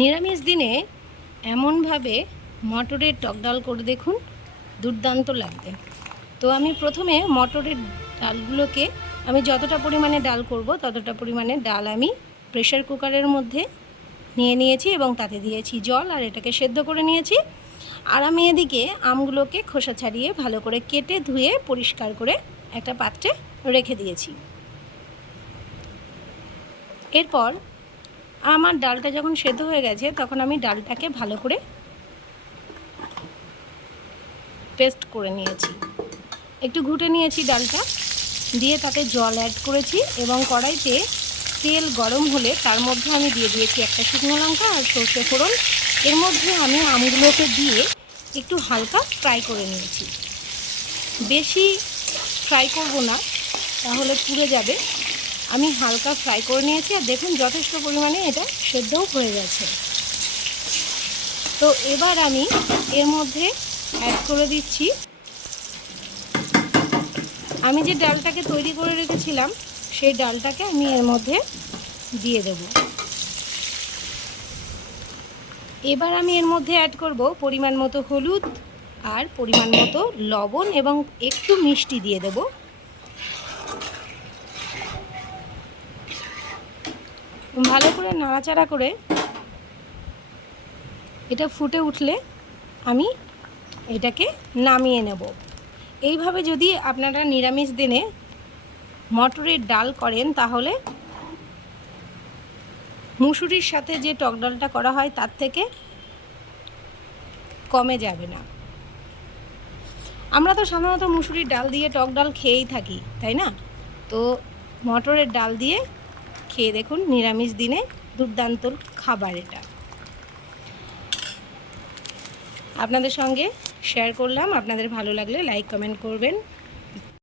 নিরামিষ দিনে এমনভাবে মটরের টক ডাল করে দেখুন, দুর্দান্ত লাগবে। তো আমি প্রথমে মটরের ডালগুলোকে, আমি যতটা পরিমাণে ডাল করব, ততটা পরিমাণে ডাল আমি প্রেশার কুকারের মধ্যে নিয়ে নিয়েছি এবং তাতে দিয়েছি জল আর এটাকে সেদ্ধ করে নিয়েছি। আর আমি এদিকে আমগুলোকে খোসা ছাড়িয়ে ভালো করে কেটে ধুয়ে পরিষ্কার করে একটা পাত্রে রেখে দিয়েছি। এরপর আমার ডালটা যখন সেদ্ধ হয়ে গেছে, তখন আমি ডালটাকে ভালো করে পেস্ট করে নিয়েছি। একটু ঘুটে নিয়েছি ডালটা, দিয়ে তাতে জল অ্যাড করেছি এবং কড়াইতে তেল গরম হলে তার মধ্যে আমি দিয়ে দিয়েছি একটা শুকনো লঙ্কা আর সর্ষে ফোড়ন। এর মধ্যে আমি আমগুলোকে দিয়ে একটু হালকা ফ্রাই করে নিয়েছি। বেশি ফ্রাই করব না, তাহলে পুড়ে যাবে। আমি হালকা ফ্রাই করে নিয়েছি আর দেখুন যথেষ্ট পরিমাণে এটা সেদ্ধও হয়ে গেছে। তো এবার আমি এর মধ্যে অ্যাড করে দিচ্ছি। আমি যে ডালটাকে তৈরি করে রেখেছিলাম, সেই ডালটাকে আমি এর মধ্যে দিয়ে দেব। এবার আমি এর মধ্যে অ্যাড করব পরিমাণ মতো হলুদ আর পরিমাণ মতো লবণ এবং একটু মিষ্টি দিয়ে দেব। ভালো করে নাড়াচাড়া করে এটা ফুটে উঠলে আমি এটাকে নামিয়ে নেব। এইভাবে যদি আপনারা নিরামিষ দিনে মটরের ডাল করেন, তাহলে মুসুরির সাথে যে টক ডালটা করা হয়, তার থেকে কমে যাবে না। আমরা তো সাধারণত মুসুরির ডাল দিয়ে টক ডাল খেয়েই থাকি, তাই না? তো মটরের ডাল দিয়ে খেয়ে দেখুন, নিরামিষ দিনে দুর্দান্ত খাবার এটা। আপনাদের সঙ্গে শেয়ার করলাম, আপনাদের ভালো লাগলে লাইক কমেন্ট করবেন।